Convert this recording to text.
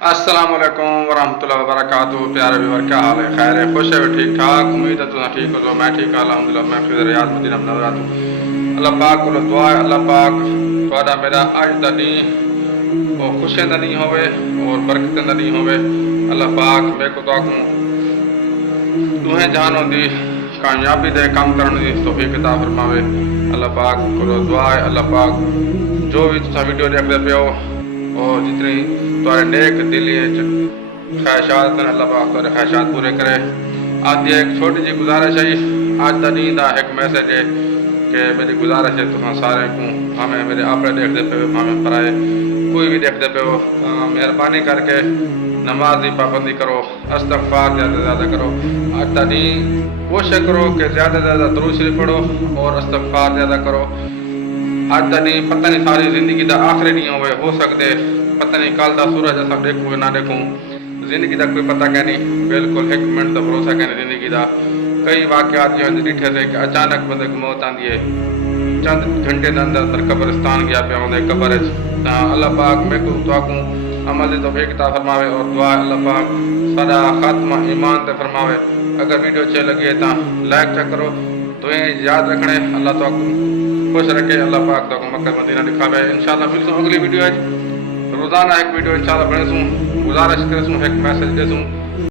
السلام علیکم ورحمۃ اللہ وبرکاتہ. پیارے ویور کیا حال ہے؟ خیر ہے، خوش ہے، ٹھیک ٹھاک؟ امید ہے تو ٹھیک ہو. میں ٹھیک ہوں الحمدللہ. میں فضر ریاض مدینہ منورہ تو اللہ پاک کو دعا ہے اللہ پاک تھوڑا میرا اج دا دین اور خوشی دا نہیں ہوئے اور برکت دا نہیں ہوئے. اللہ پاک میرے کو دعا کو تمہیں جہانوں دی کامیابی دے کام کرنے دی توفیق عطا فرماوے. اللہ پاک کو دعا ہے اللہ پاک جو بھی تسا ویڈیو دیکھتے پہ ہو اور جتنی تمہارے نیک دلی خواہشات ہیں اللہ پاک تمہارے خواہشات پورے کرے. آج ایک چھوٹی جی گزارش ہے. آج دا دین دا ایک میسج ہے کہ میری گزارش ہے تو سارے کو ہمیں میرے آپ دیکھتے پہ ہمیں پرائے کوئی بھی دیکھتے پہ ہو مہربانی کر کے نماز کی پابندی کرو، استغفار زیادہ سے زیادہ کرو. آج دا دین کوشش کرو کہ زیادہ سے زیادہ درود شریف پڑھو اور استغفار زیادہ کرو. آج دا نہیں پتہ نہیں ساری زندگی دا آخری نہیں ہوئے ہو سکتے، پتہ نہیں کل دا سورج ایسا دیکھوں نہ دیکھوں، زندگی دا کوئی پتہ کہ نہیں. بالکل ایک منٹ دا بھروسہ کہ نہیں زندگی دا. کئی واقعات جو ڈٹھے تھے کہ اچانک بندے کو موت آندی ہے، چند گھنٹے دے اندر قبرستان گیا پہ ہوندے قبر اللہ پاک میں کو دعا کو عمل دی توفیق عطا فرماوے اور دعا اللہ پاک سارا خاتمہ ایمان تے فرماوے. اگر ویڈیو اچھی لگی ہے تو لائک چیک کرو. تو یہ یاد رکھنے اللہ تعالیٰ کو خوش رکھے. اللہ پاک تو مکہ مدینہ دکھاوے. انشاءاللہ ملسوں اگلی ویڈیو ہے. روزانہ ایک ویڈیو انشاءاللہ بنے سوں. گزارش کرے سوں ایک میسج دے سوں